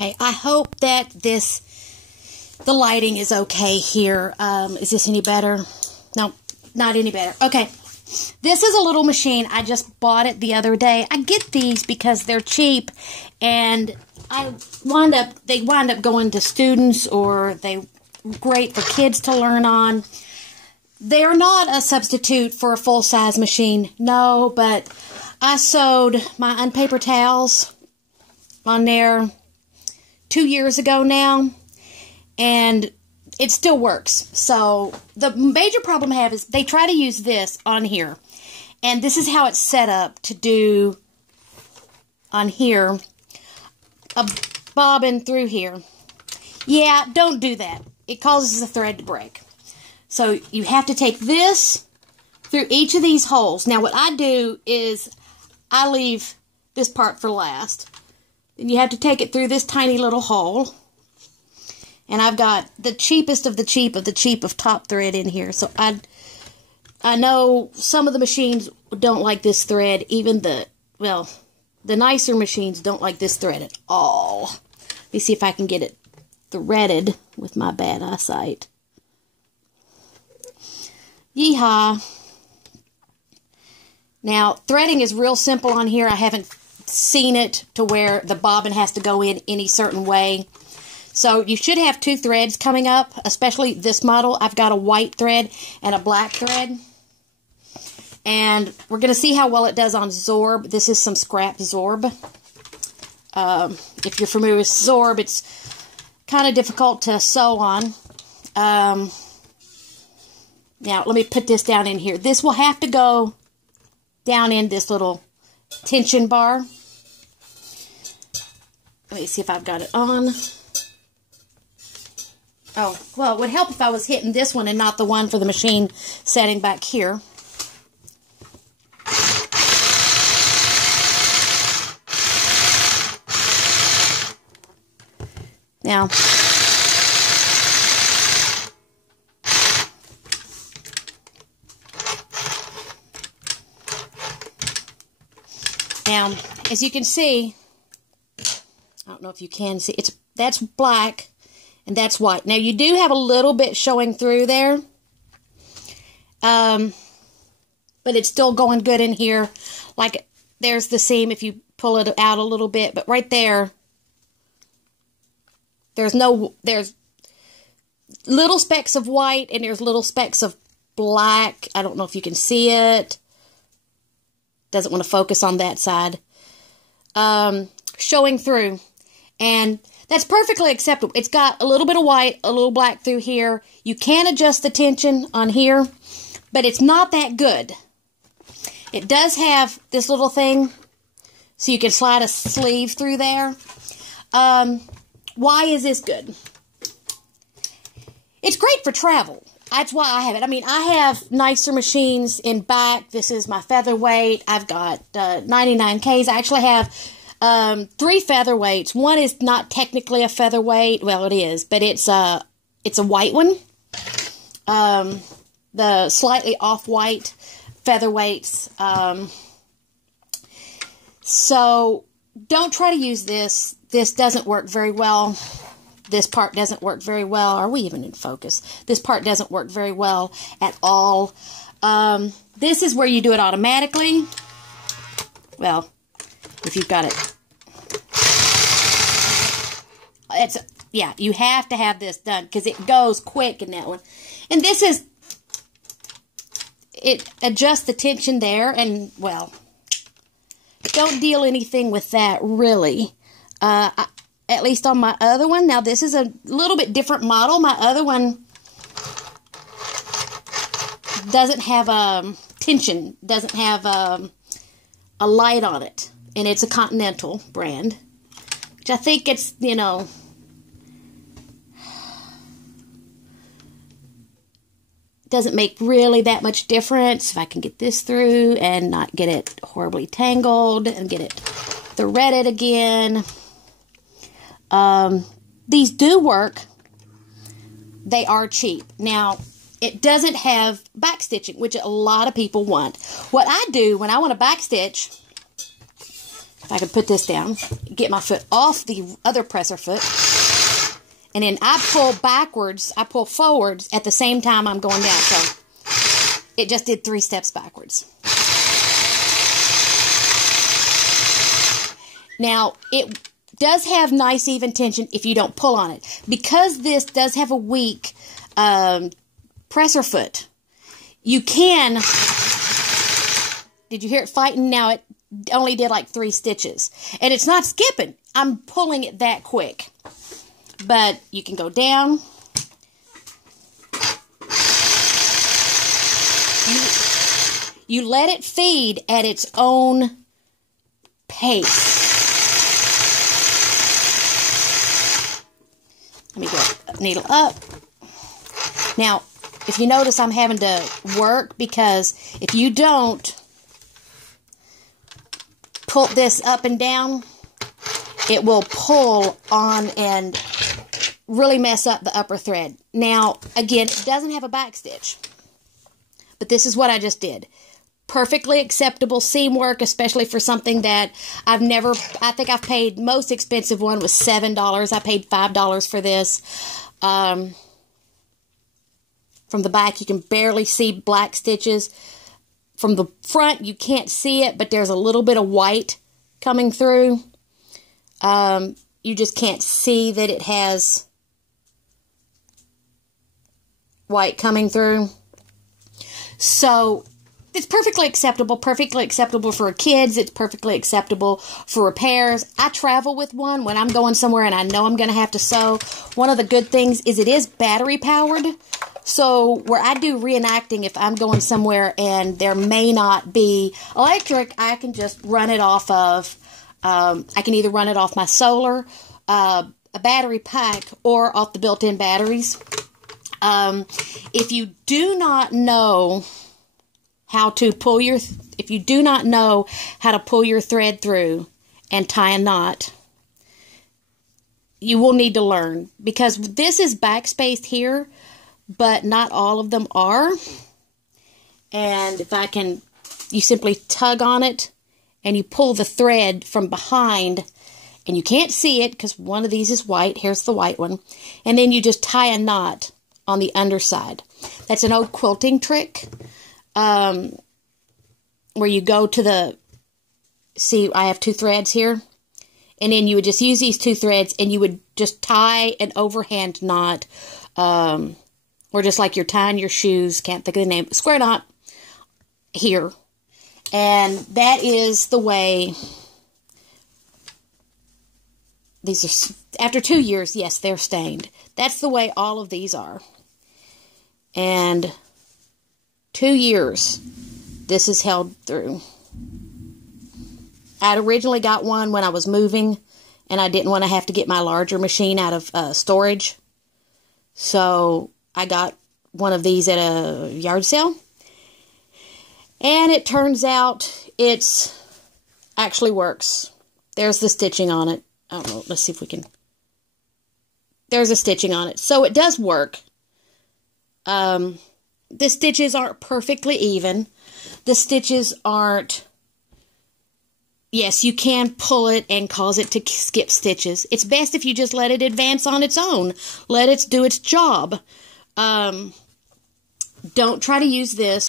Okay, I hope that the lighting is okay here. Is this any better? No, not any better. Okay, this is a little machine. I just bought it the other day. I get these because they're cheap, and they wind up going to students, or they're great for kids to learn on. They're not a substitute for a full-size machine, no, but I sewed my unpaper towels on there 2 years ago now, and it still works. So the major problem I have is they try to use this on here, and this is how it's set up to do on here, a bobbin through here. Yeah, don't do that. It causes the thread to break. So you have to take this through each of these holes. Now what I do is I leave this part for last. Then you have to take it through this tiny little hole. And I've got the cheapest of the cheap of the cheap of top thread in here. So I know some of the machines don't like this thread. Even the nicer machines don't like this thread at all. Let me see if I can get it threaded with my bad eyesight. Yeehaw. Now, threading is real simple on here. I haven't seen it to where the bobbin has to go in any certain way. So you should have 2 threads coming up, especially this model. I've got a white thread and a black thread. And we're going to see how well it does on Zorb. This is some scrap Zorb. If you're familiar with Zorb, it's kind of difficult to sew on. Now, let me put this down in here. This will have to go down in this little tension bar. Let me see if I've got it on. Oh, well, it would help if I was hitting this one and not the one for the machine setting back here. Now, as you can see, I don't know if you can see, that's black and that's white. Now, you do have a little bit showing through there, but it's still going good in here. Like, there's the seam if you pull it out a little bit, but right there, there's little specks of white and there's little specks of black. I don't know if you can see it. Doesn't want to focus on that side. Showing through. And that's perfectly acceptable. It's got a little bit of white, a little black through here. You can adjust the tension on here, but it's not that good. It does have this little thing, so you can slide a sleeve through there. Why is this good? It's great for travel. That's why I have it. I mean, I have nicer machines in back. This is my featherweight. I've got 99Ks. I actually have 3 featherweights. One is not technically a featherweight. Well, it is, but it's a white one. The slightly off-white featherweights. So don't try to use this. This doesn't work very well. This part doesn't work very well. Are we even in focus? This part doesn't work very well at all. This is where you do it automatically. Well, if you've got it. Yeah, you have to have this done because it goes quick in that one. And this is, it adjusts the tension there, and, well, don't deal anything with that, really. At least on my other one. Now, this is a little bit different model. My other one doesn't have tension, doesn't have a light on it. And it's a Continental brand, which I think it's, you know, doesn't make really that much difference. If I can get this through and not get it horribly tangled and get it threaded again. These do work. They are cheap. Now, it doesn't have back stitching, which a lot of people want. What I do when I want to back stitch, if I could put this down, get my foot off the other presser foot, and then I pull backwards, I pull forwards at the same time I'm going down. So it just did 3 steps backwards. Now, it does have nice even tension if you don't pull on it. Because this does have a weak presser foot, you can... Did you hear it fighting? Now it only did like 3 stitches. And it's not skipping. I'm pulling it that quick. But you can go down. You let it feed at its own pace. Let me go needle up. Now, if you notice, I'm having to work because if you don't pull this up and down, it will pull on and really mess up the upper thread. Now, again, it doesn't have a back stitch, but this is what I just did. Perfectly acceptable seam work, especially for something that I think I've paid, most expensive one was $7. I paid $5 for this. From the back, you can barely see black stitches. From the front, you can't see it, but there's a little bit of white coming through. You just can't see that it has white coming through. So it's perfectly acceptable for kids. It's perfectly acceptable for repairs. I travel with one when I'm going somewhere and I know I'm going to have to sew. One of the good things is it is battery powered. So where I do reenacting, if I'm going somewhere and there may not be electric, I can just run it off of, I can either run it off my solar, a battery pack, or off the built-in batteries. If you do not know how to pull your, if you do not know how to pull your thread through and tie a knot, you will need to learn, because this is backspaced here, but not all of them are. And if I can, you simply tug on it and you pull the thread from behind, and you can't see it because one of these is white. Here's the white one. And then you just tie a knot on the underside. That's an old quilting trick, where you go to the, see, I have 2 threads here, and then you would just use these 2 threads and you would just tie an overhand knot, or just like you're tying your shoes, can't think of the name, square knot here. And that is the way, these are, after 2 years, yes, they're stained. That's the way all of these are. And 2 years, this is held through. I'd originally got one when I was moving, and I didn't want to have to get my larger machine out of storage. So I got one of these at a yard sale. And it turns out it's actually works. There's the stitching on it. I don't know. Let's see if we can. There's a stitching on it. So it does work. The stitches aren't perfectly even. The stitches aren't... Yes, you can pull it and cause it to skip stitches. It's best if you just let it advance on its own. Let it do its job. Don't try to use this